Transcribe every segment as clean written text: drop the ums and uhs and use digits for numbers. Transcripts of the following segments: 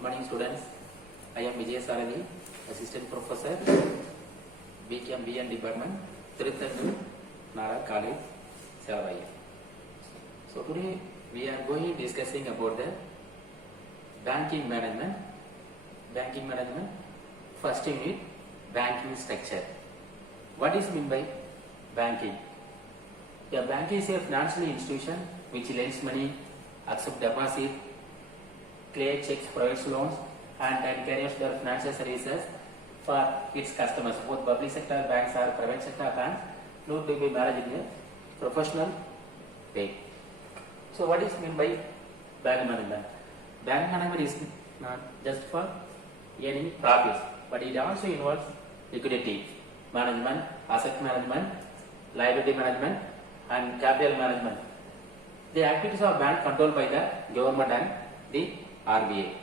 Good morning students. I am Vijay Sarathi, Assistant Professor, BCom BN Department, Tiruthandur, Nara College, Selavaya. So today we are going discussing about the banking management. Banking management, first unit, banking structure. What is meant by banking? A bank is a financial institution which lends money, accepts deposit, clears checks, provides loans, and carries their financial services for its customers. Both public sector banks or private sector banks need to be managed in a professional way. So, what is meant by bank management? Bank management is not just for earning profits, but it also involves liquidity management, asset management, liability management, and capital management. The activities of bank controlled by the government and the RBI.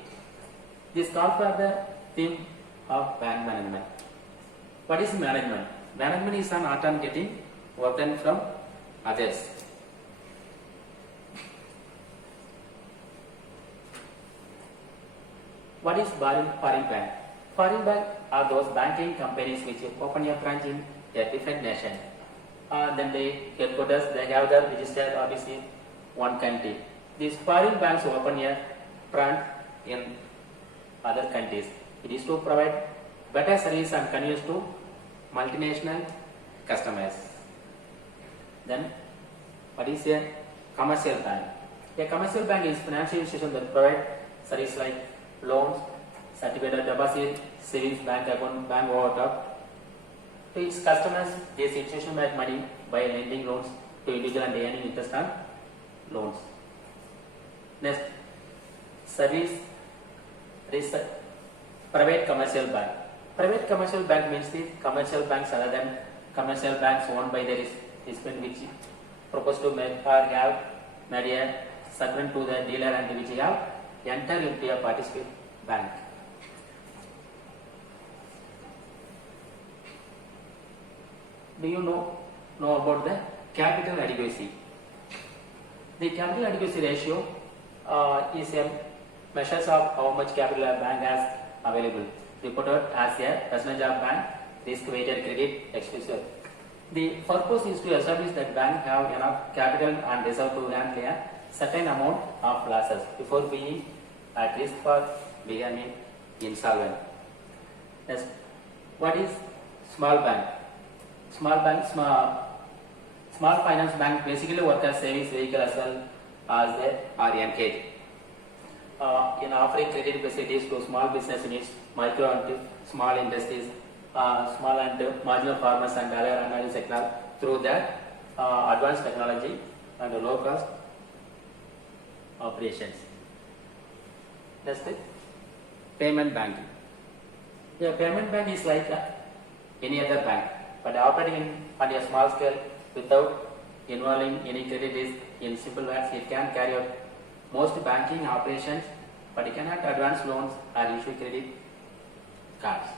This calls for the theme of bank management. What is management? Management is an art on getting work done from others. What is foreign bank? Foreign bank are those banking companies which open a branch in a different nation. Then they headquarters, they have the registered office in one country. These foreign banks open a branch in other countries. It is to provide better service and convenience to multinational customers. Then, what is a commercial bank? A commercial bank is financial institution that provide service like loans, certificate of deposit, savings bank account, bank overdraft. To its customers, this institution make money by lending loans to individual and earning interest on loans. Next, service private commercial bank. Private commercial bank means the commercial banks other than commercial banks owned by the recipient which propose to make or have made a segment to the dealer and which have entered into a participant bank. Do you know about the capital adequacy? The capital adequacy ratio is a measures of how much capital a bank has available, reported as a percentage of bank risk-weighted credit exposure. The purpose is to establish that bank have enough capital and reserve to handle a certain amount of losses before being at risk for becoming insolvent. Next, what is small bank? Small finance bank basically work as savings vehicle as well as they are engaged in offering credit facilities to small business units, micro and small industries, small and marginal farmers and other analysis sector through that advanced technology and low cost operations. Next, payment banking. Yeah, payment bank is like any other bank, but operating on a small scale without involving any credit risk. In simple words, it can carry out most banking operations, but it cannot advance loans or issue credit cards.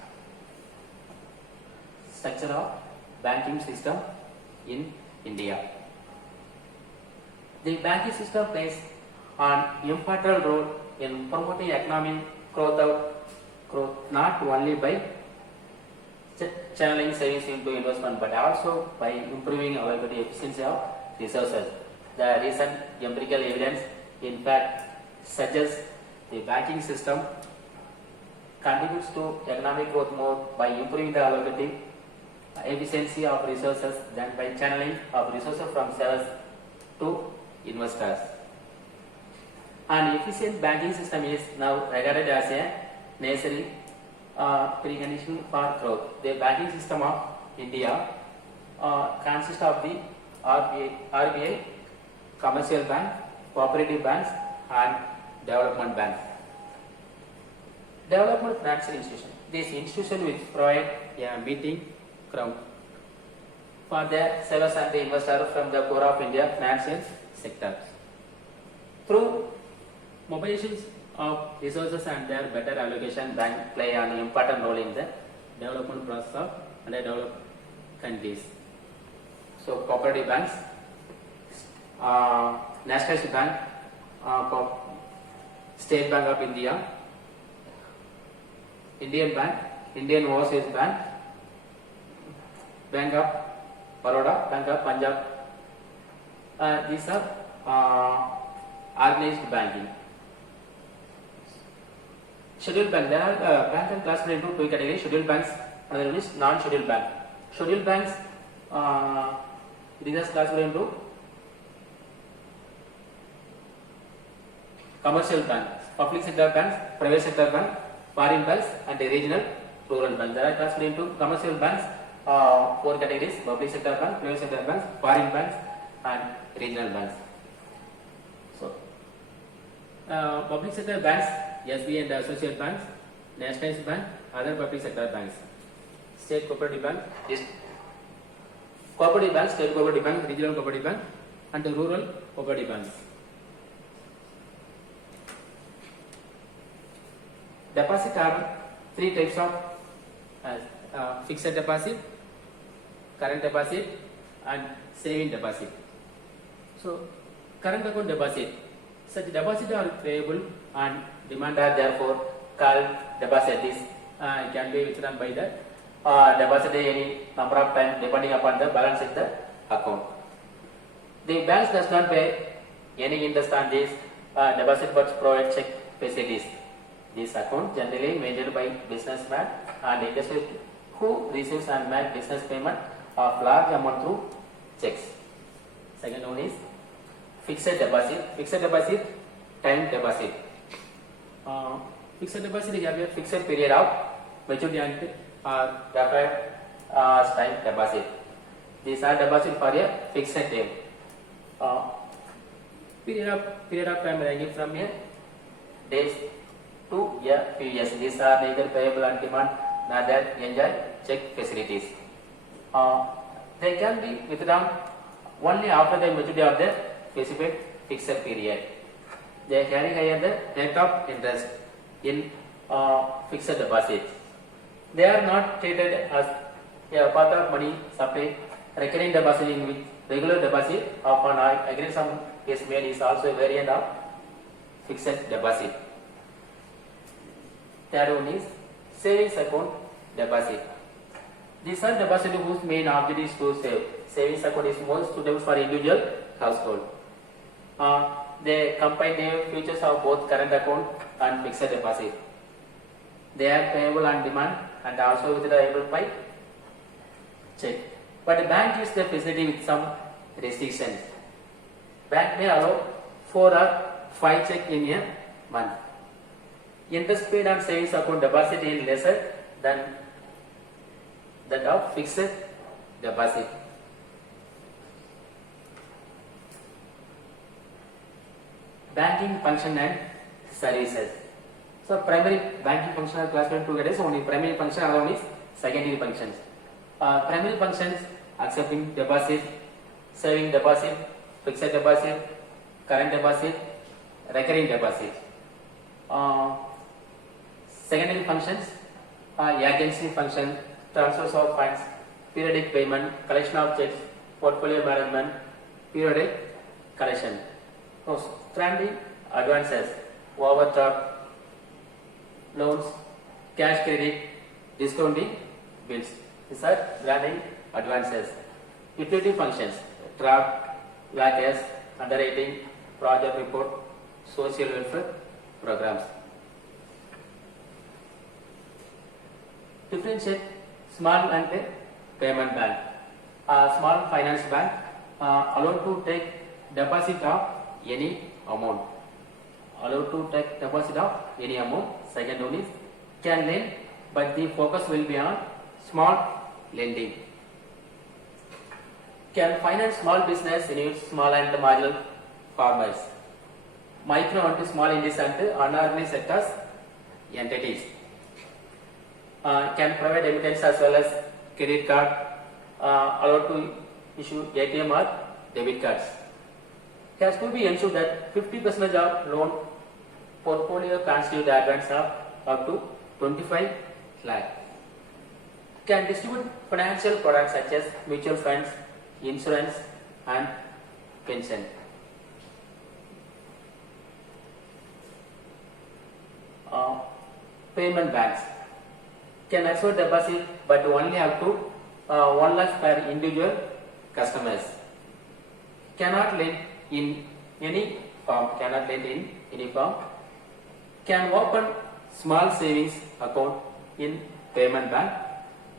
Structure of banking system in India. The banking system plays an important role in promoting economic growth not only by channeling savings into investment, but also by improving availability efficiency of resources. The recent empirical evidence, in fact, suggests the banking system contributes to economic growth more by improving the availability, efficiency of resources than by channeling of resources from sellers to investors. An efficient banking system is now regarded as a necessary precondition for growth. The banking system of India consists of the RBI, commercial bank, cooperative banks, and development banks. Development financial institution. This institution will provide a meeting ground for the sellers and the investors from the core of India financial sector. Through mobilizations of resources and their better allocation, bank play an important role in the development process of underdeveloped countries. So, cooperative banks, nationalist bank, State Bank of India, Indian Bank, Indian Overseas Bank, Bank of Baroda, Bank of Punjab. These are organized banking. Scheduled bank. There are banks are classified into two categories: scheduled banks, another one is non-scheduled bank. Scheduled banks, these are classified into commercial banks, public sector banks, private sector banks, foreign banks, and regional rural banks. There are classified into commercial banks, four categories: public sector banks, private sector banks, foreign banks, and regional banks. So, public sector banks, SBI and associate banks, nationalized bank, other public sector banks, state cooperative bank, cooperative bank, state cooperative bank, regional cooperative bank, and rural cooperative banks. Deposit are three types of fixed deposit, current deposit, and saving deposit. So, current account deposit. Such deposits are payable and demand are therefore called deposits. Can be withdrawn by the deposit any number of times depending upon the balance in the account. The banks does not pay any interest on these deposit but provide check facilities. This account generally managed by businessman and industry who receives and make business payment of large amount through checks. Second one is fixed deposit. Fixed deposit, time deposit. Fixed deposit is a fixed period of maturity and deferred time deposit. These are deposit for a fixed time. Period of time ranging from a days to a few years. These are neither payable on demand nor that enjoy check facilities. They can be withdrawn only after the maturity of the specific fixed period. They carry higher the rate of interest in fixed deposits. They are not treated as a part of money supply. Recurring deposit in which regular deposit of an agreed sum is made is also a variant of fixed deposit. Third one is savings account deposit. These are deposits whose main object is to save. Savings account is most suitable for individual household. They combine the features of both current account and fixed deposit. They are payable on demand and also withdrawable by check. But the bank gives the facility with some restrictions. Bank may allow 4 or 5 checks in a month. Interest paid on savings account deposit is lesser than that of fixed deposit. Banking function and services. So primary banking function are classified into two categories. One is primary function, other one is secondary functions. Primary functions: accepting deposit, saving deposit, fixed deposit, current deposit, recurring deposit. Secondary functions: agency function, transfers of funds, periodic payment, collection of checks, portfolio management, periodic collection. Standing advances, overdraft, loans, cash credit, discounting bills. These are granting advances. Utility functions: draft, lackers, underwriting, project report, social welfare programs. Differentiate small and payment bank. Small finance bank allowed to take deposit of any amount. Allowed to take deposit of any amount. Second one is can lend, but the focus will be on small lending. Can finance small business units, small and marginal farmers. Micro and small industries and unorganized sectors entities. Can provide remittance as well as credit card. Allowed to issue ATM or debit cards. Has to be ensured that 50% of loan portfolio constitute advance of up to 25 lakh. Can distribute financial products such as mutual funds, insurance and pension. Payment banks. can also deposit, but only up to 1 lakh per individual customers. Cannot lend in any form. Cannot lend in any form. Can open small savings account in payment bank.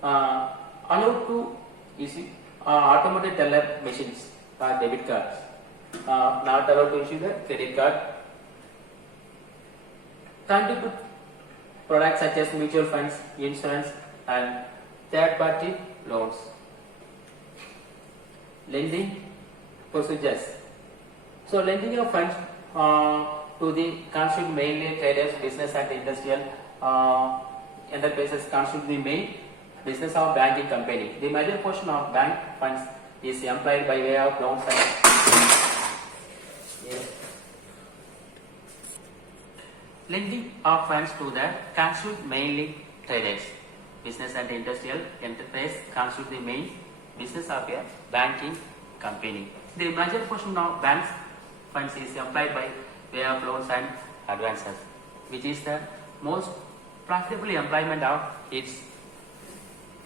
Allowed to issue automated teller machines or debit cards. Not allowed to issue the credit card. Contribute products such as mutual funds, insurance, and third-party loans. Lending procedures. So, lending of funds to the constitute mainly traders, business and industrial enterprises constitute the main business of banking company. The major portion of bank funds is employed by way of loans and lending of funds to the constitute mainly traders, business and industrial enterprise constitute the main business of a banking company. The major portion of banks funds is employed by way of loans and advances, which is the most profitable employment of its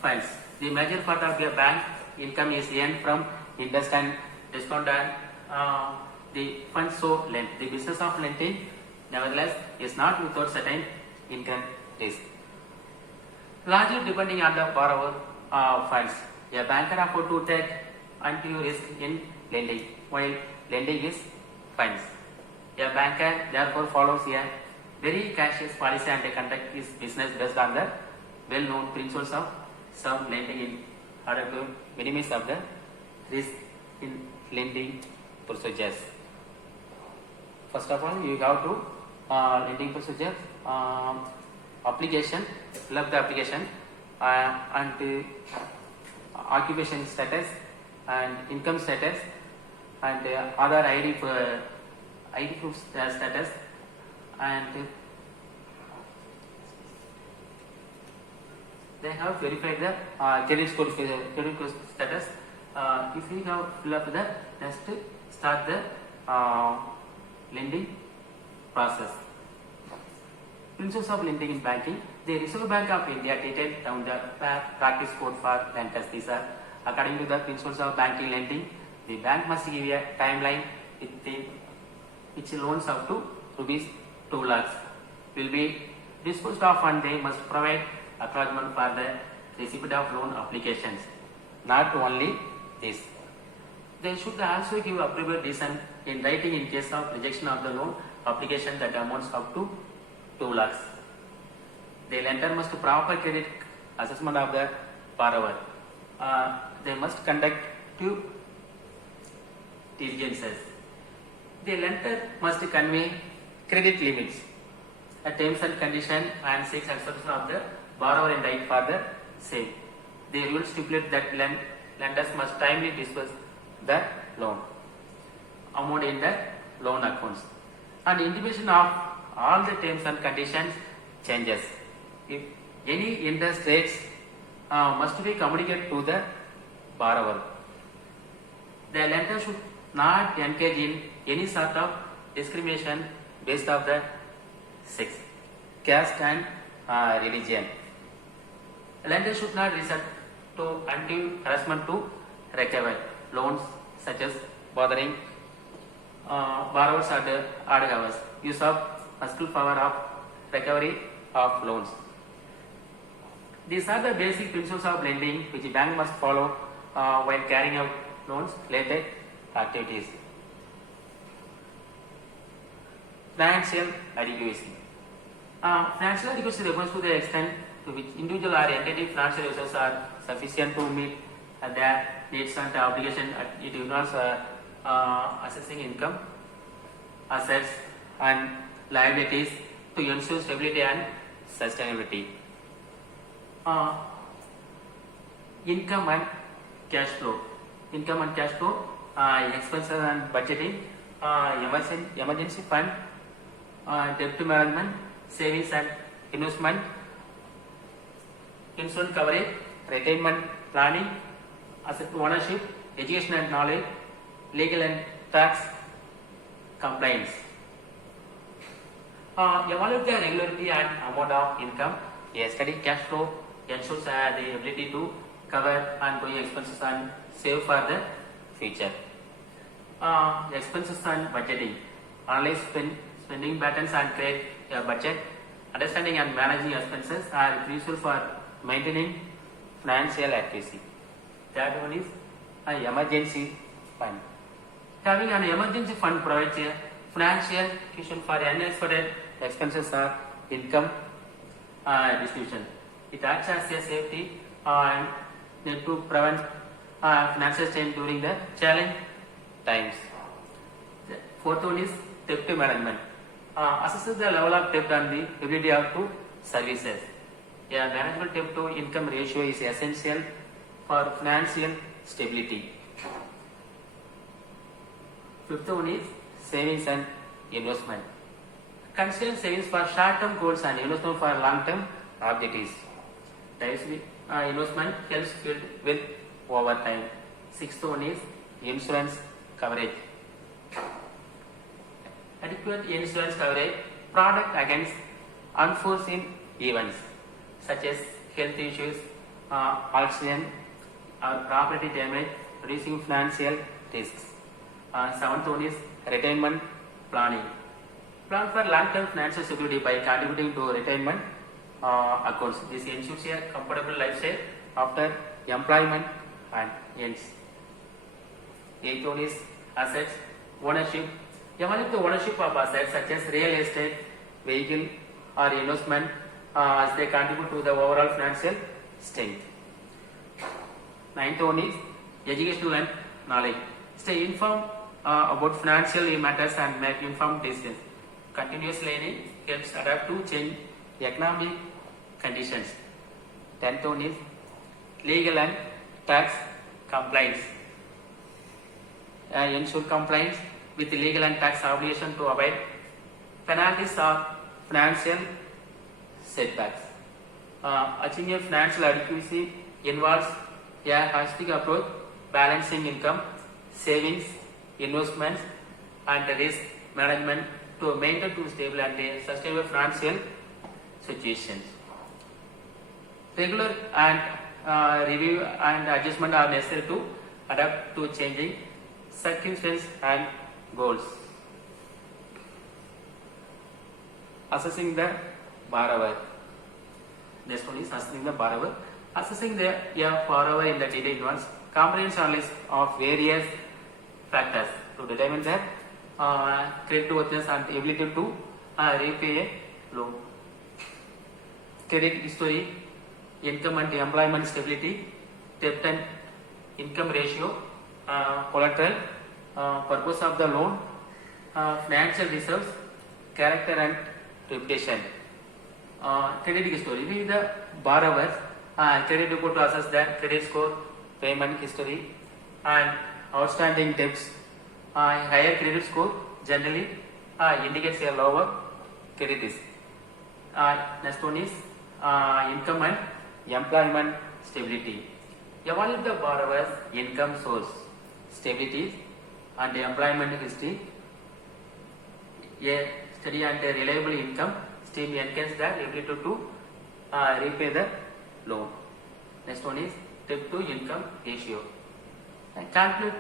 funds. The major part of a bank income is earned from interest and discount and the funds so lent. The business of lending nevertheless is not without certain income risk. Largely depending on the borrower funds, a banker afford to take undue risk in lending, while lending is funds. A banker therefore follows a very cautious policy and conduct his business based on the well-known principles of some lending in order to minimize of the risk in lending procedures. First of all, you have to lending procedure, application, fill up the application and occupation status and income status and other ID proof status and they have verified the credit score status. If we have fill up the next start the lending process. Principles of lending in banking. The Reserve Bank of India detailed down the practice code for lenders. These are according to the principles of banking lending. The bank must give a timeline which loans up to rupees 2 lakhs will be disposed of and they must provide acknowledgement for the receipt of loan applications. Not only this, they should also give approval reason in writing in case of rejection of the loan application that amounts up to 2 lakhs. The lender must proper credit assessment of the borrower. They must conduct two diligences. The lender must convey credit limits, terms and conditions and seek acceptance of the borrower and right for the same. The rules stipulate that lenders must timely disburse the loan amount in the loan accounts and intimation of all the terms and conditions changes. If any interest rates must be communicated to the borrower. The lender should not engage in any sort of discrimination based on the sex, caste and religion. The lender should not resort to undue harassment to recover loans such as bothering borrowers at odd hours, use of muscle power of recovery of loans. These are the basic principles of lending which the bank must follow while carrying out loans related activities. Financial adequacy. Financial adequacy refers to the extent to which individual or entity financial resources are sufficient to meet their needs and obligations. It involves assessing income, assets and liabilities to ensure stability and sustainability. Income and cash flow. Income and cash flow, expenses and budgeting, emergency fund, debt management, savings and investment, insurance coverage, retirement planning, asset ownership, education and knowledge, legal and tax compliance. Evaluate the regularity and amount of income. A steady cash flow ensures the ability to cover ongoing expenses and save for the future. Expenses and budgeting. Analyze spending patterns and create a budget. Understanding and managing expenses are crucial for maintaining financial accuracy. Third one is an emergency fund. Having an emergency fund provides a financial cushion for unexpected expenses or income distribution. It acts as a safety to prevent financial strain during the challenge times. The fourth one is debt management. Assesses the level of debt and the ability of to services. A manageable debt to income ratio is essential for financial stability. Fifth one is savings and investment. Consider savings for short-term goals and investment for long-term objectives. Investment helps build wealth over time. Sixth one is insurance coverage. Adequate insurance coverage protect against unforeseen events such as health issues, accident, or property damage, reducing financial risks. Seventh one is retirement planning. Plan for long-term financial security by contributing to retirement accounts. This ensures a comfortable lifestyle after employment and ends. Eighth one is assets ownership. Evaluate the ownership of assets such as real estate, vehicle, or investment as they contribute to the overall financial strength. Ninth one is educational and knowledge. Stay informed about financial matters and make informed decisions. Continuous learning helps adapt to change economic conditions. 10th one is legal and tax compliance. Ensure compliance with legal and tax obligation to avoid penalties or financial setbacks. Achieving financial adequacy involves a holistic approach, balancing income, savings, investments, and risk management to maintain to stable and sustainable financial situations. Regular and review and adjustment are necessary to adapt to changing circumstances and goals. Assessing the borrower. Next one is assessing the borrower. Assessing the borrower in the detail involves comprehensive analysis of various factors to determine their creditworthiness and ability to repay a loan. Credit history, income and employment stability, debt and income ratio, collateral, purpose of the loan, financial reserves, character and reputation. Credit history. With the borrowers, credit report to assess their credit score, payment history, and outstanding debts. Higher credit score generally indicates a lower credit risk. Next one is income and employment stability. Evaluate the borrower's income source, stability, and employment history. A steady and reliable income stream enhances their ability to repay the loan. Next one is debt to income ratio. Calculate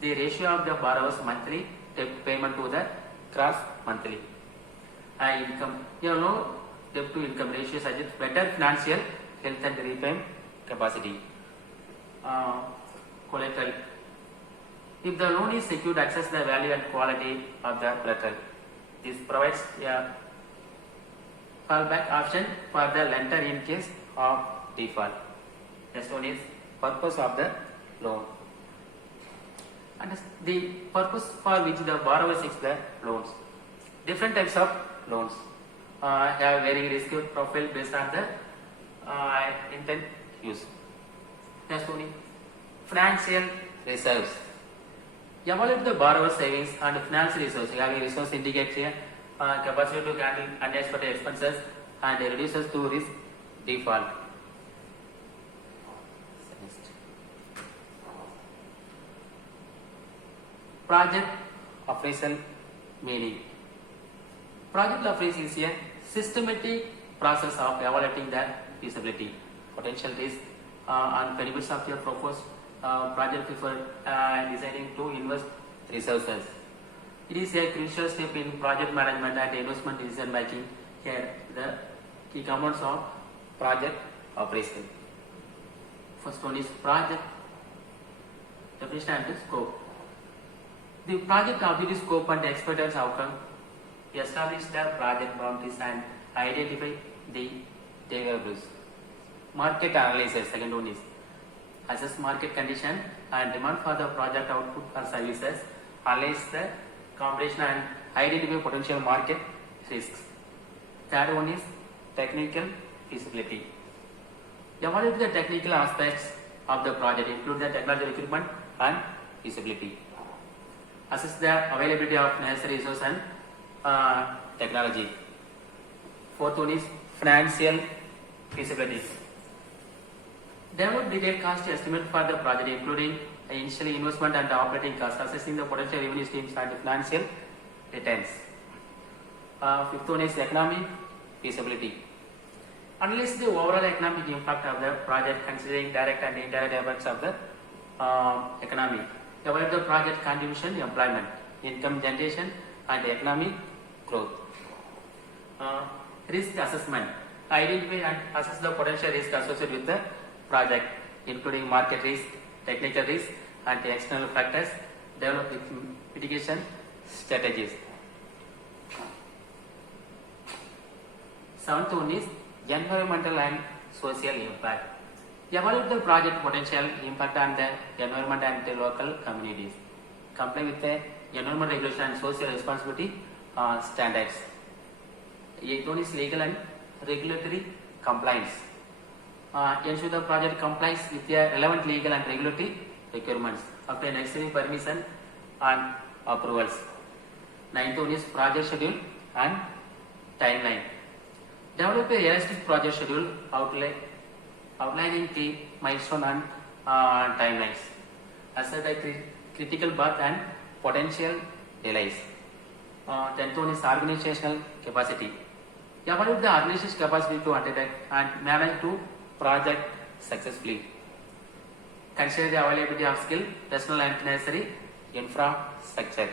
the ratio of the borrower's monthly debt payment to the gross monthly income. Low debt to income ratio suggests better financial health and repayment capacity. Collateral. If the loan is secured, access the value and quality of the collateral. This provides a fallback option for the lender in case of default. Next one is purpose of the loan. And the purpose for which the borrower seeks the loans. Different types of loans have varying risk profile based on the intent use. Next one is financial reserves. Evaluate the borrower's savings and financial reserves. Having reserves indicates a capacity to handle unexpected expenses and reduces to risk default. Project appraisal meaning. Project appraisal is a systematic process of evaluating the feasibility, potential risk and benefits of your proposed project before deciding to invest resources. It is a crucial step in project management and investment decision making. Here, the key components of project operation. First one is project definition and scope. The project objective, scope and expected outcome. Establish the project boundaries and identify the deliverables. Market analysis. Second one is assess market condition and demand for the project output or services. Analyze the competition and identify potential market risks. Third one is technical feasibility. Evaluate the technical aspects of the project, include the technology requirement and feasibility. Assess the availability of necessary resources and technology. Fourth one is financial feasibility. Develop detailed cost estimate for the project, including initial investment and operating costs, assessing the potential revenue streams and financial returns. Fifth one is economic feasibility. Analyze the overall economic impact of the project, considering direct and indirect effects of the economy. Evaluate the project contribution, employment, income generation, and economic growth. Risk assessment. Identify and assess the potential risk associated with the project, including market risk, technical risk, and external factors. Develop mitigation strategies. Seventh one is environmental and social impact. Evaluate the project potential impact on the environment and the local communities. Comply with the environment regulation and social responsibility standards. Eighth one is legal and regulatory compliance. Ensure the project complies with the relevant legal and regulatory requirements. Obtain necessary permission and approvals. Ninth one is project schedule and timeline. Develop a realistic project schedule outlining key milestone and timelines. Assess the critical path and potential delays. 10th one is organizational capacity. Evaluate the organization's capacity to undertake and manage to project successfully. Consider the availability of skill, personnel and necessary infrastructure.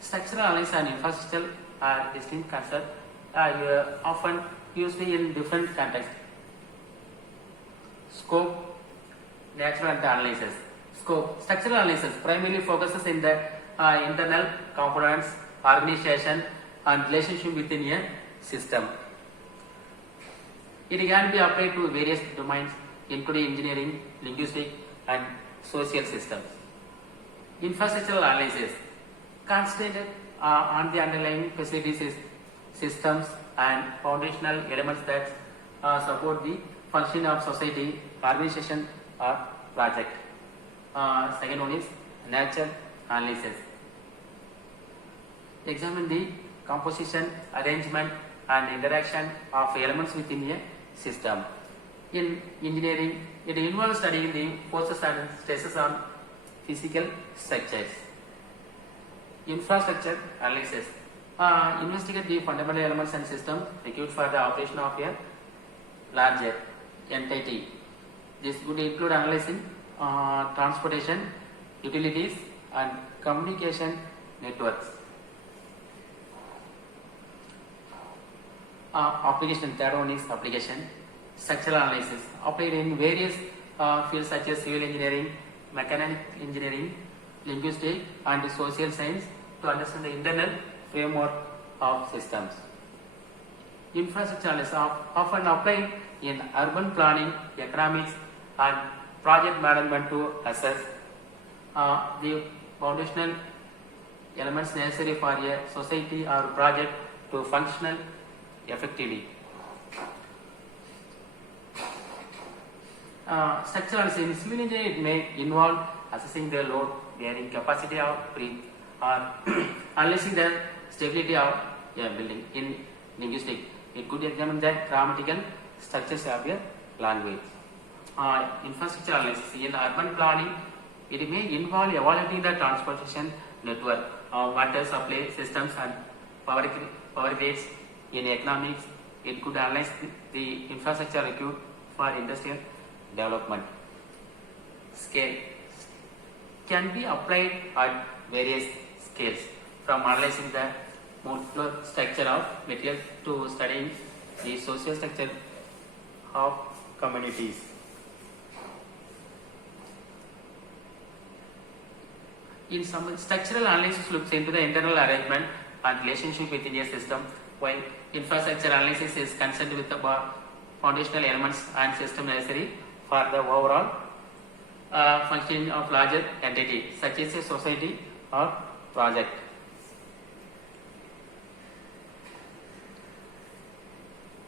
Structural analysis and infrastructure are distinct concepts often used in different contexts. Scope, natural and analysis. Scope. Structural analysis primarily focuses in the internal components, organization and relationship within a system. It can be applied to various domains including engineering, linguistic and social systems. Infrastructural analysis concentrated on the underlying facilities, systems and foundational elements that support the functioning of society, organization or project. Second one is nature analysis. Examine the composition, arrangement and interaction of elements within a system. In engineering, it involves studying the forces and stresses on physical structures. Infrastructure analysis. Investigate the fundamental elements and systems required for the operation of a larger entity. This would include analyzing transportation, utilities and communication networks. Application. Third one is application. Structural analysis applied in various fields such as civil engineering, mechanical engineering, linguistic and social science to understand the internal framework of systems. Infrastructure analysis often applied in urban planning, economics and project management to assess the foundational elements necessary for a society or project to function effectively. Structural analysis in civil engineering, it may involve assessing the load bearing capacity of brick or analyzing the stability of a building. In linguistic, it could examine the grammatical structures of a language. Infrastructure analysis in urban planning, it may involve evaluating the transportation network, water supply systems and power grids In economics, it could analyze the infrastructure required for industrial development. Scale can be applied at various scales, from analyzing the molecular structure of materials to studying the social structure of communities. In some structural analysis looks into the internal arrangement and relationship within a system, while infrastructure analysis is concerned with the foundational elements and system necessary for the overall functioning of larger entity, such as a society or project.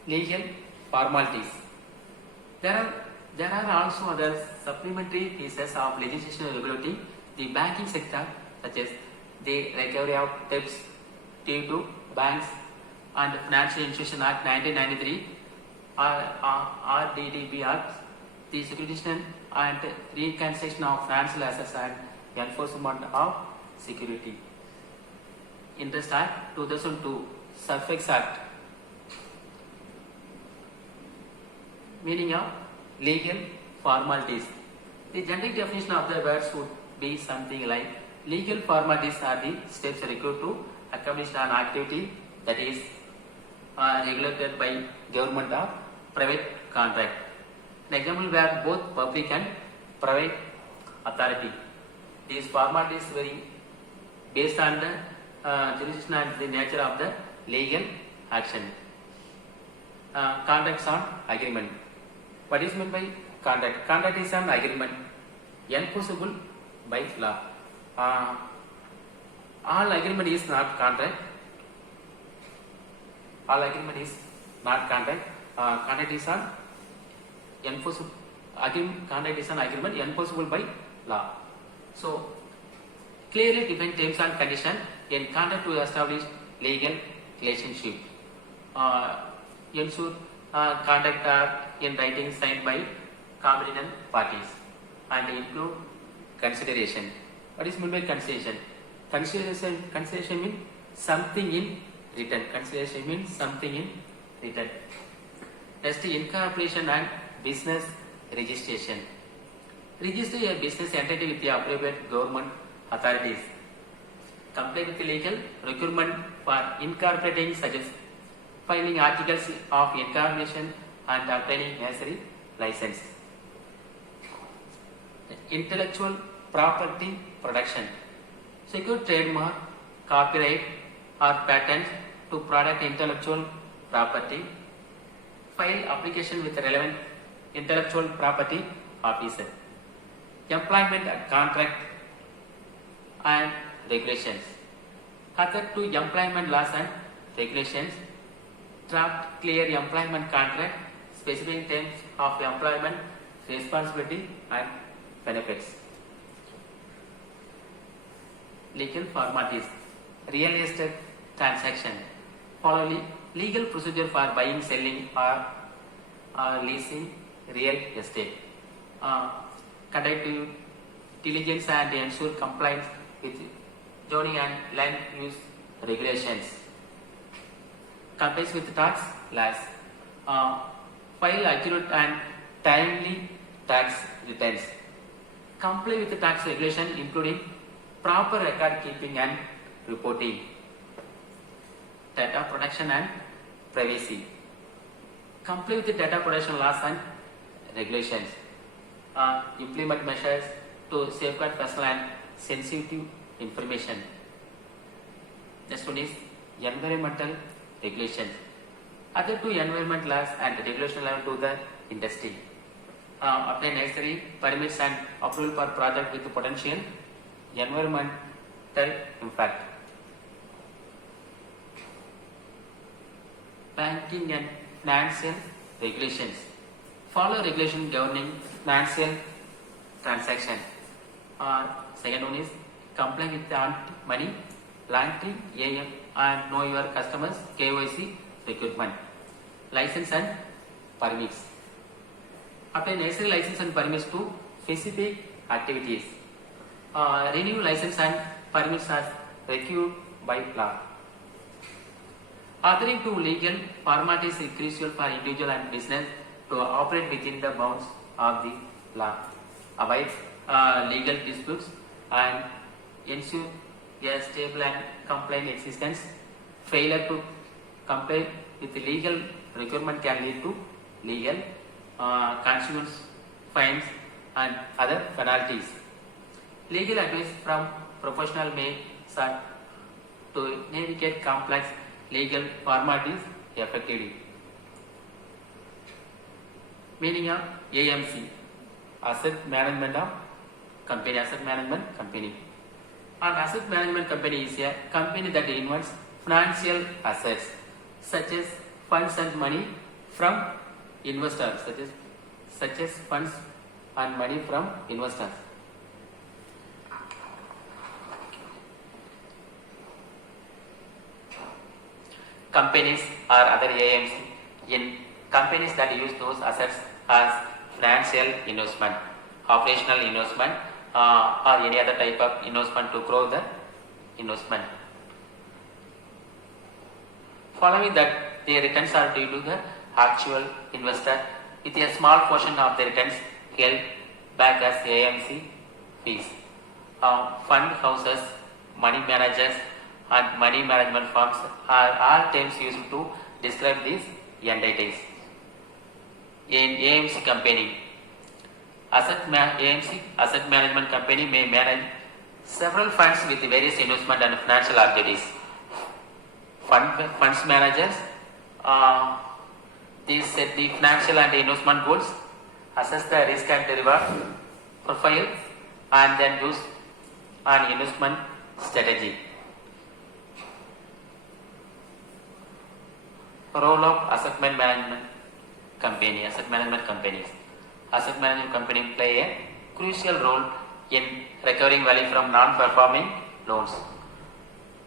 Legal formalities. There are also other supplementary pieces of legislation regulating the banking sector, such as the Recovery of Debts Due to Banks and Financial Institution Act 1993, RDDB Act, the Securitization and Reconstruction of Financial Assets and Enforcement of Security, Interest Act 2002, Surface Act. Meaning of legal formalities. The generic definition of the words would be something like: legal formalities are the steps required to accomplish an activity that is regulated by government or private contract. An example where both public and private authority. These formalities vary based on the jurisdiction and the nature of the legal action. Contracts on agreement. What is meant by contract? Contract is an agreement enforceable by law. All agreement is not contract. All agreement is not contract. Contract is an enforceable agreement. Contract is an agreement enforceable by law. So, clearly defined terms and conditions in contract to establish legal relationship. Ensure contract are in writing signed by competent parties and include consideration. What is meant by consideration? Consideration means something in written. Consideration means something in written. Next, incorporation and business registration. Register a business entity with the appropriate government authorities. Comply with the legal requirement for incorporating, such as filing articles of incorporation and obtaining necessary license. Intellectual property protection. Secure trademark, copyright or patent to protect intellectual property. File application with the relevant intellectual property officer. Employment contract and regulations. Adhere to employment laws and regulations. Draft clear employment contract specifying terms of employment, responsibility and benefits. Legal formalities. Real estate transaction. Follow legal procedure for buying, selling or leasing real estate. Conduct due diligence and ensure compliance with zoning and land use regulations. Complies with tax laws. File accurate and timely tax returns. Comply with the tax regulation, including proper record keeping and reporting. Data protection and privacy. Comply with the data protection laws and regulations. Implement measures to safeguard personal and sensitive information. Next one is environmental regulations. Other two environment laws and regulation level to the industry. Obtain necessary permits and approval for project with potential environmental impact. Banking and financial regulations. Follow regulation governing financial transaction. Second one is comply with the anti-money laundering AM and know your customers KYC requirement. License and permits. Apply necessary license and permits to specific activities. Renew license and permits as required by law. Adhering to legal formalities is crucial for individual and business to operate within the bounds of the law, avoid legal disputes, and ensure a stable and compliant existence. Failure to comply with the legal requirement can lead to legal consequences, fines, and other penalties. Legal advice from professional may serve to navigate complex legal formalities effectively. Meaning of AMC, Asset Management of Company. Asset Management Company. An asset management company is a company that invests financial assets such as funds and money from investors, such as funds and money from investors. Companies or other AMC in companies that use those assets as financial investment, operational investment, or any other type of investment to grow the investment. Following that, the returns are due to the actual investor with a small portion of the returns held back as AMC fees. Fund houses, money managers, and money management firms are all terms used to describe these entities. In AMC company, AMC asset management company may manage several funds with various investment and financial objectives. Funds managers these set the financial and investment goals, assess the risk and the reward profile, and then use an investment strategy. Role of asset management companies. Asset management companies play a crucial role in recovering value from non-performing loans.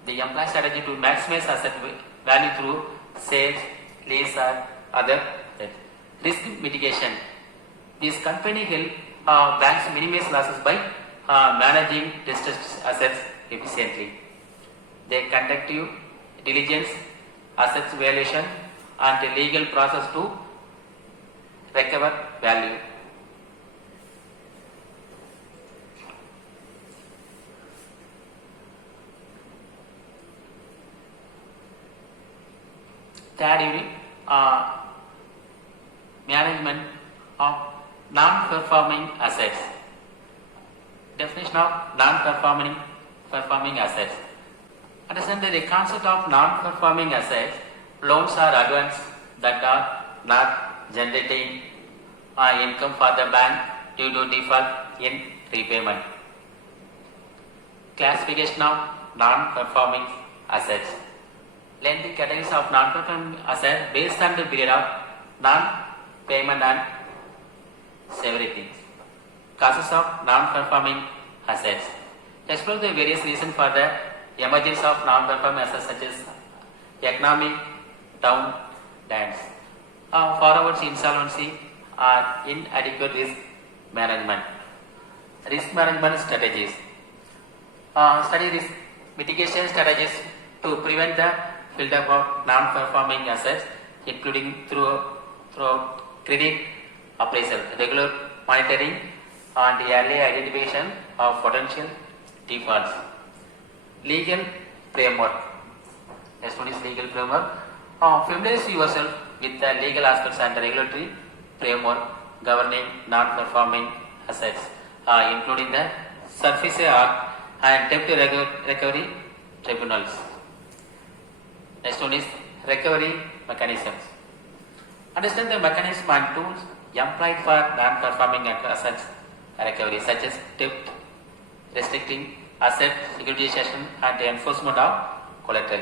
They employ strategy to maximize asset value through sales, lease, or other risk mitigation. These companies help banks minimize losses by managing distressed assets efficiently. They conduct due diligence, assets valuation, and a legal process to recover value. Third unit, management of non-performing assets. Definition of non-performing assets. Understand that the concept of non-performing assets, loans or advances that are not generating income for the bank due to default in repayment. Classification of non-performing assets. Lengthy categories of non-performing assets based on the period of non-payment and severity. Causes of non-performing assets. Explore the various reasons for the emergence of non-performing assets such as economic downturns, forward insolvency, or inadequate risk management. Risk management strategies. Study risk mitigation strategies to prevent the build-up of non-performing assets, including through credit appraisal, regular monitoring, and the early identification of potential defaults. Legal framework. Next one is legal framework. Familiarize yourself with the legal aspects and the regulatory framework governing non-performing assets, including the Surface Act and debt recovery tribunals. Next one is recovery mechanisms. Understand the mechanism and tools employed for non-performing assets recovery, such as debt, restricting asset securitization, and the enforcement of collateral.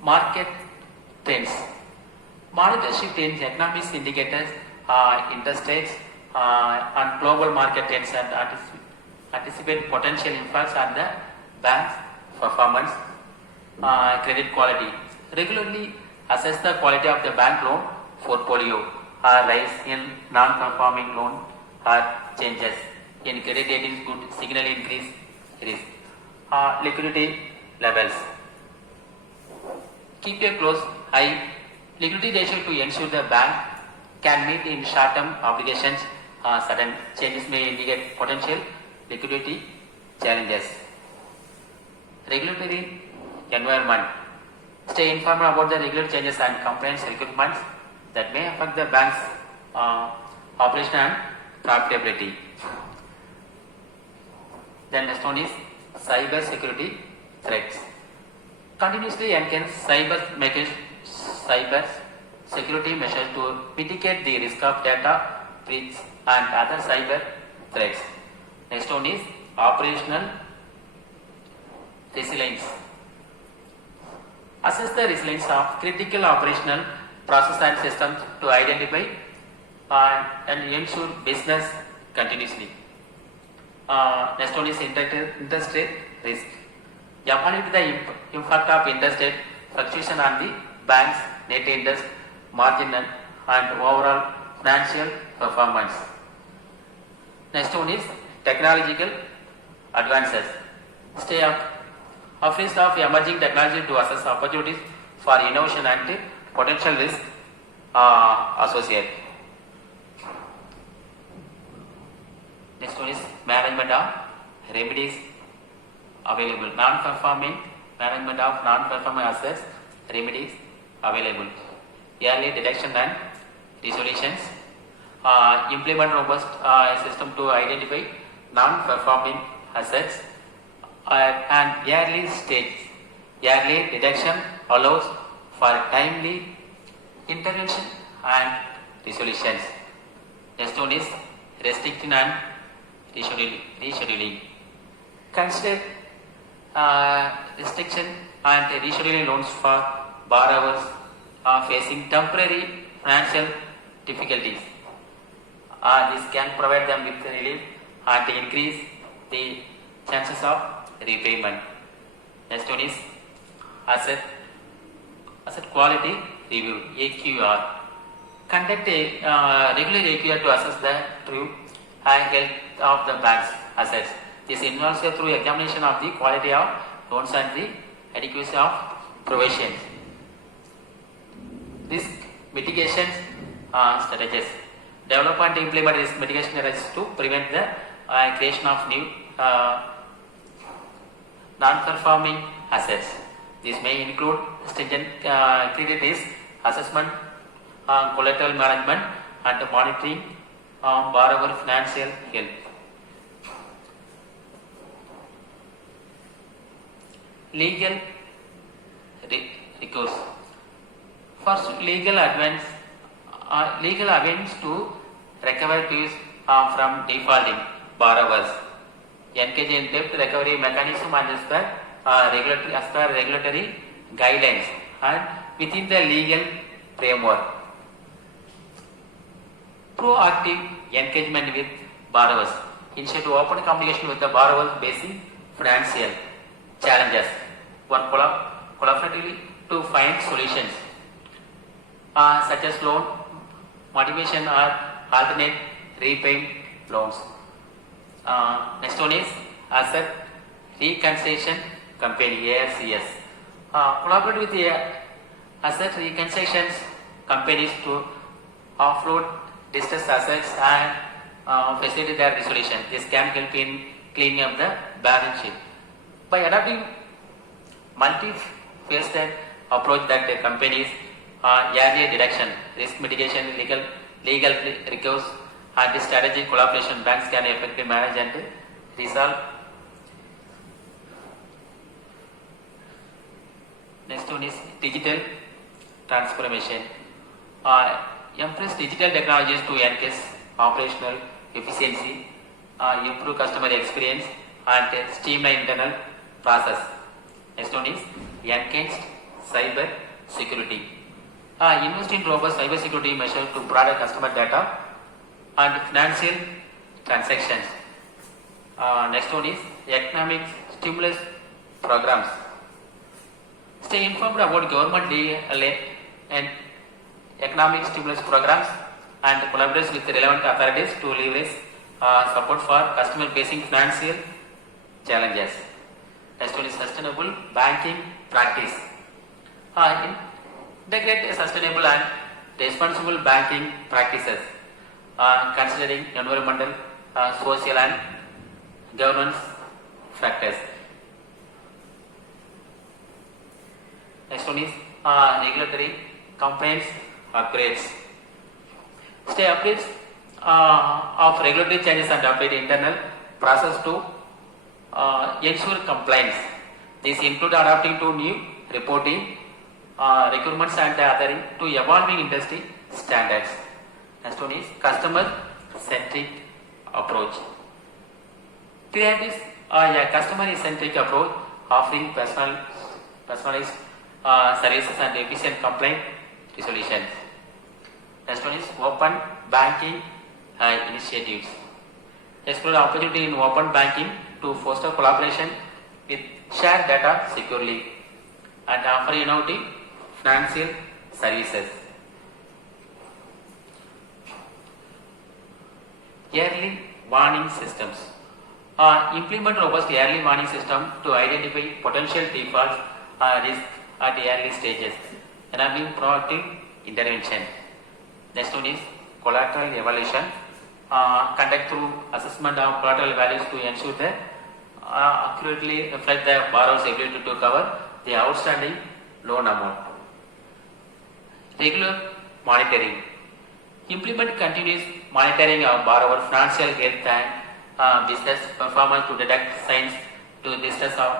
Market trends. Monitor shift in economic indicators, interest rates, and global market trends, and anticipate potential impacts on the bank's performance, credit quality. Regularly assess the quality of the bank loan portfolio, rise in non-performing loan, or changes in credit ratings could signal increased risk. liquidity levels. Keep a close eye liquidity ratio to ensure the bank can meet in short-term obligations. Sudden changes may indicate potential liquidity challenges. Regulatory environment. Stay informed about the regulatory changes and compliance requirements that may affect the bank's operation and profitability. Then next one is cyber security threats. Continuously enhance cyber security measures to mitigate the risk of data breach and other cyber threats. Next one is operational resilience. Assess the resilience of critical operational process and systems to identify and ensure business continuity. Next one is interest rate risk. Evaluate the impact of interest rate fluctuation on the bank's net interest margin and overall financial performance. Next one is technological advances. Stay abreast of emerging technology to assess opportunities for innovation and potential risk associated. Next one is management of remedies available. Management of non-performing assets remedies available. Early detection and resolutions. Implement robust system to identify non-performing assets and early stage. Early detection allows for timely intervention and resolutions. Next one is restriction and rescheduling. Consider restriction and rescheduling loans for borrowers facing temporary financial difficulties. This can provide them with relief and increase the chances of repayment. Next one is asset quality review, AQR. Conduct a regular AQR to assess the true health of the bank's assets. This involves a through examination of the quality of loans and the adequacy of provisions. Risk mitigation strategies. Develop and implement risk mitigation strategies to prevent the creation of new non-performing assets. This may include stringent credit risk assessment, collateral management, and monitoring borrower financial health. Legal recourse. First, legal advance to recover dues from defaulting borrowers. Engage in debt recovery mechanism and as per regulatory guidelines and within the legal framework. Proactive engagement with borrowers. Ensure to open communication with the borrowers facing financial challenges. Work collaboratively to find solutions such as loan motivation or alternate repayment loans. Next one is asset reconciliation company, ARCS. Collaborate with the asset reconciliation companies to offload distressed assets and facilitate their resolution. This can help in cleaning up the balance sheet. By adopting multi-faceted approach that the companies early detection, risk mitigation, legal recourse, and strategic collaboration, banks can effectively manage and resolve. Next one is digital transformation. Embrace digital technologies to enhance operational efficiency, improve customer experience, and streamline internal process. Next one is enhanced cyber security. Invest in robust cyber security measures to protect customer data and financial transactions. Next one is economic stimulus programs. Stay informed about government and economic stimulus programs and collaborate with relevant authorities to leverage support for customer facing financial challenges. Next one is sustainable banking practice. Integrate sustainable and responsible banking practices, considering environmental, social and governance factors. Next one is regulatory compliance upgrades. Stay updates of regulatory changes and update internal process to ensure compliance. These include adapting to new reporting requirements and adhering to evolving industry standards. Next one is customer-centric approach. Create is a customer-centric approach offering personalized services and efficient complaint resolution. Next one is open banking initiatives. Explore the opportunity in open banking to foster collaboration with shared data securely and offer innovative financial services. Early warning systems. Implement robust early warning system to identify potential defaults risks at early stages, enabling proactive intervention. Next one is collateral evaluation. Conduct through assessment of collateral values to ensure that accurately reflect the borrower's ability to cover the outstanding loan amount. Regular monitoring. Implement continuous monitoring of borrower financial health and business performance to detect signs to distress of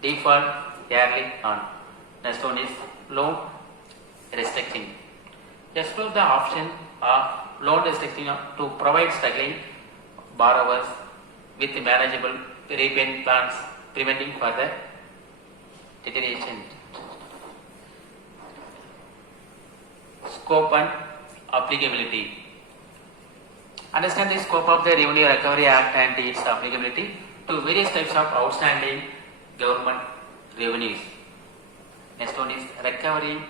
default early on. Next one is loan restricting. Explore the option of loan restricting to provide struggling borrowers with manageable repayment plans, preventing further deterioration. Scope and applicability. Understand the scope of the Revenue Recovery Act and its applicability to various types of outstanding government revenues. Next one is recovery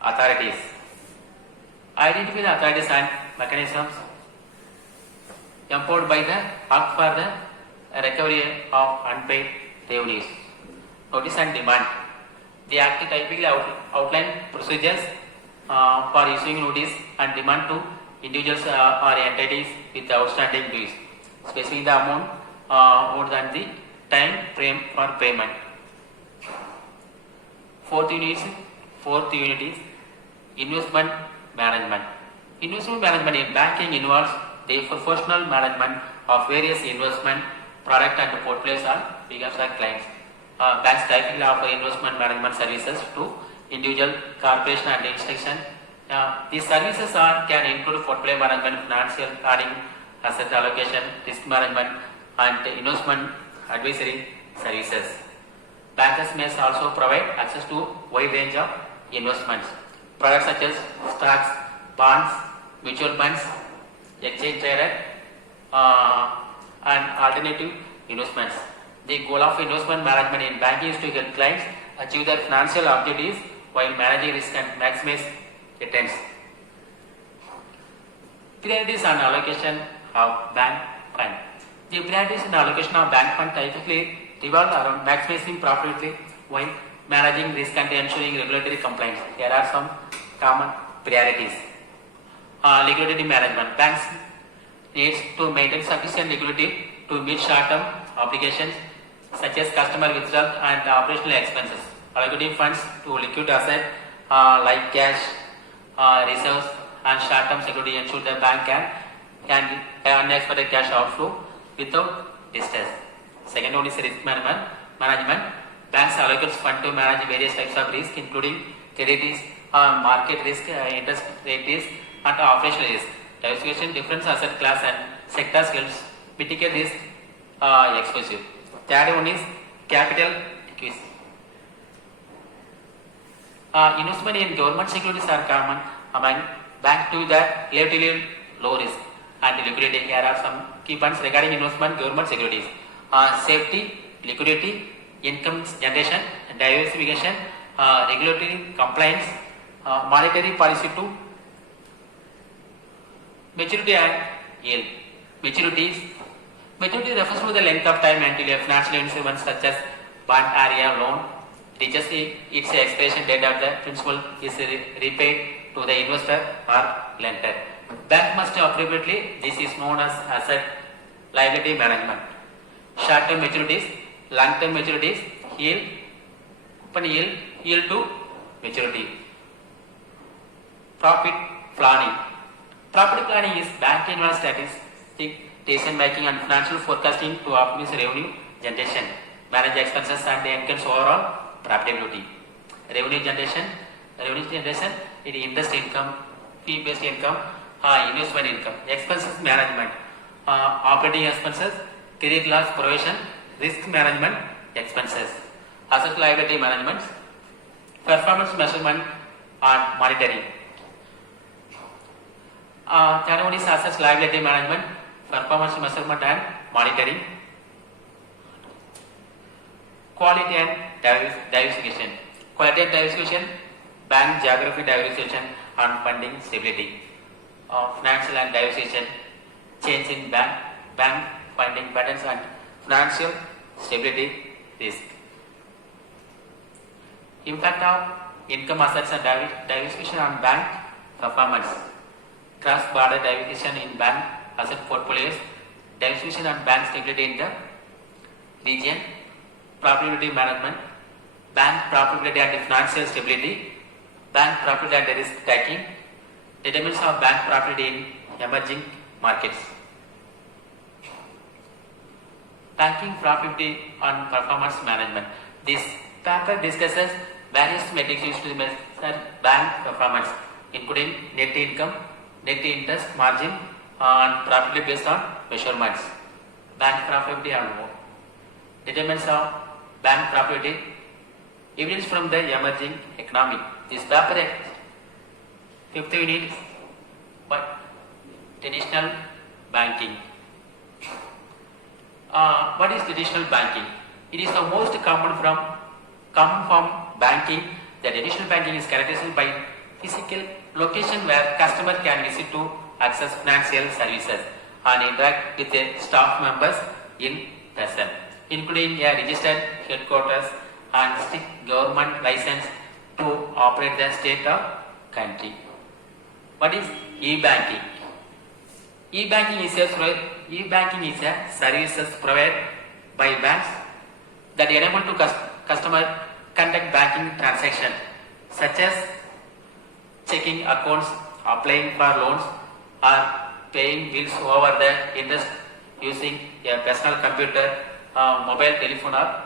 authorities. Identify the authorities and mechanisms empowered by the Act for the recovery of unpaid revenues. Notice and demand. The Act typically outline procedures for issuing notice and demand to individuals or entities with outstanding dues, specifying the amount more than the time frame for payment. Fourth unit is investment management. Investment management in banking involves the professional management of various investment product and portfolios or becomes our clients. Banks typically offer investment management services to individual, corporation and institution. These services can include portfolio management, financial planning, asset allocation, risk management and investment advisory services. Bankers may also provide access to a wide range of investments, products such as stocks, bonds, mutual funds, exchange traded and alternative investments. The goal of investment management in banking is to help clients achieve their financial objectives while managing risk and maximize returns. Priorities and allocation of bank fund. The priorities and allocation of bank fund typically revolve around maximizing profitability while managing risk and ensuring regulatory compliance. Here are some common priorities. Liquidity management. Banks needs to maintain sufficient liquidity to meet short-term obligations such as customer withdrawal and operational expenses. Allocating funds to liquid assets like cash, reserves and short-term security ensure the bank can handle unexpected cash outflow without distress. Second one is risk management. Banks allocate funds to manage various types of risk including credit risk, market risk, interest rate risk and operational risk. Diversification different asset class and sectors helps mitigate risk exposure. Third one is capital adequacy. Investment in government securities are common among banks to the relatively low risk and liquidity. Here are some key points regarding investment government securities. Safety, liquidity, income generation, diversification, regulatory compliance, monetary policy to maturity and yield. Maturity refers to the length of time until a financial instrument such as bond area loan reaches its expiration date of the principal is repaid to the investor or lender. Bank must appropriately, this is known as asset liability management. Short-term maturities, long-term maturities, yield to maturity. Profit planning. Profit planning is bank involved statistic, decision making and financial forecasting to optimize revenue generation, manage expenses and enhance overall profitability. Revenue generation, it is interest income, fee-based income, investment income. Expenses management, operating expenses, credit loss provision, risk management expenses, asset liability management, performance measurement and monitoring. Third one is asset liability management, performance measurement and monitoring. Quality and diversification. Quality and diversification, bank geography diversification and funding stability. Financial and diversification, change in bank funding patterns and financial stability risk. Impact of income assets and diversification on bank performance. Cross-border diversification in bank asset portfolios, diversification and bank stability in the region, profitability management, bank profitability and financial stability, bank profitability and risk taking, determinants of bank profitability in emerging markets. Banking profitability and performance management. This paper discusses various metrics used to measure bank performance, including net income, net interest margin, and profitability based on measurements. Bank profitability and more. Determinants of bank profitability, evidence from the emerging economy. This paper, fifth unit, but traditional banking. What is traditional banking? It is the most common form banking. The traditional banking is characterized by physical location where customer can visit to access financial services and interact with their staff members in person, including a registered headquarters and strict government license to operate the state or country. What is e-banking? E-banking is a services provided by banks that enable to customer conduct banking transactions such as checking accounts, applying for loans, or paying bills over the internet using a personal computer, mobile telephone or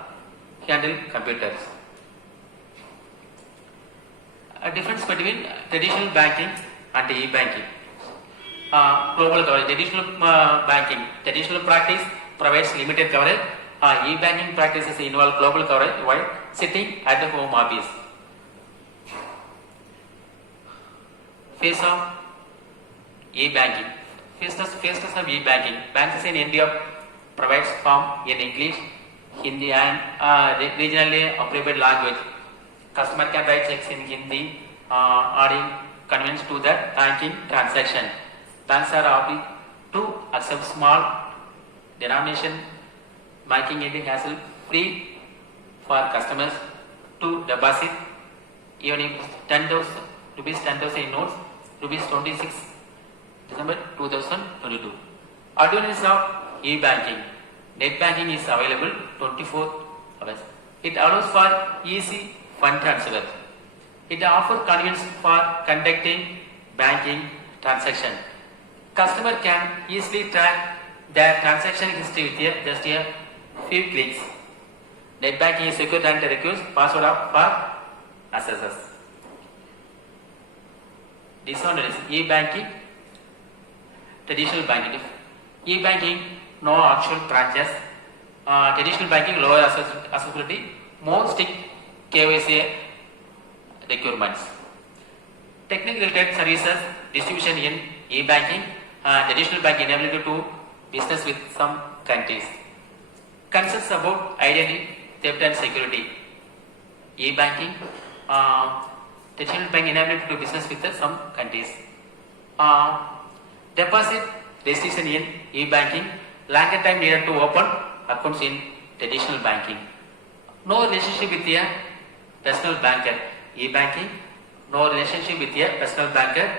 handheld computers. A difference between traditional banking and e-banking. Global coverage. Traditional practice provides limited coverage. E-banking practices involve global coverage while sitting at the home office. Phase of e-banking. Phases of e-banking. Banks in India provides form in English, Hindi and regionally appropriate language. Customer can write checks in Hindi, adding convenience to the banking transaction. Banks are obligated to accept small denomination, making it hassle free for customers to deposit even if rupees 10,000 in notes, rupees 26 December 2022. Advantages of e-banking. Net banking is available 24 hours. It allows for easy fund transfer. It offers convenience for conducting banking transaction. Customer can easily track their transaction history with just a few clicks. Net banking is secure and requires password for accesses. Disadvantages: e-banking, traditional banking. E-banking, no actual branches. Traditional banking, lower accessibility, more strict KYC requirements. Technical related services distribution in e-banking. Traditional banking inability to do business with some countries. Concerns about identity, theft and security. E-banking, traditional bank inability to do business with some countries. Deposit restriction in e-banking, longer time needed to open accounts in traditional banking. no relationship with a personal banker. E-banking, no relationship with a personal banker.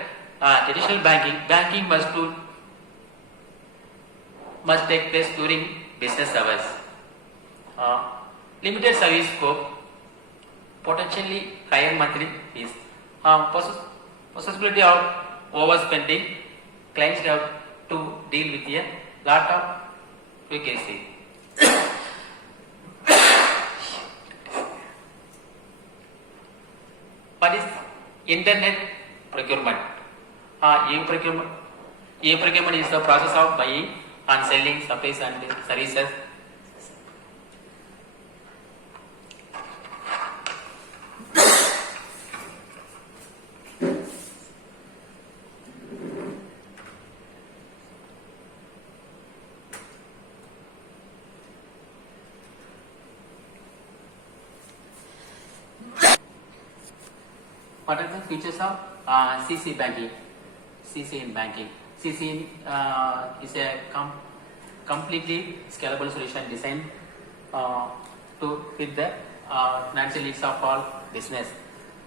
Traditional banking must take place during business hours. Limited service scope, potentially higher monthly fees, possibility of overspending, clients have to deal with a lot of vacancy. What is internet procurement? E-procurement is the process of buying and selling supplies and services. What are the features of CC banking? CC in banking. CC is a completely scalable solution designed to fit the financial needs of all business.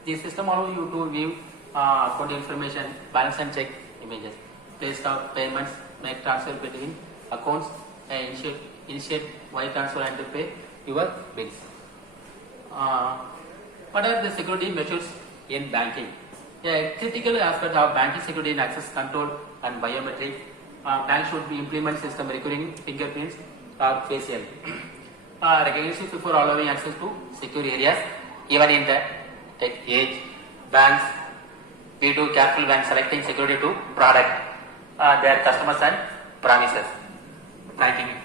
This system allows you to view account information, balance and check images, place of payments, make transfer between accounts, and initiate wire transfer and to pay your bills. What are the security measures in banking? A critical aspect of banking security in access control and biometric. Bank should be implement system requiring fingerprints or facial recognition before allowing access to secure areas. Even in the tech age, banks we do careful when selecting security to product their customers and promises. Thank you.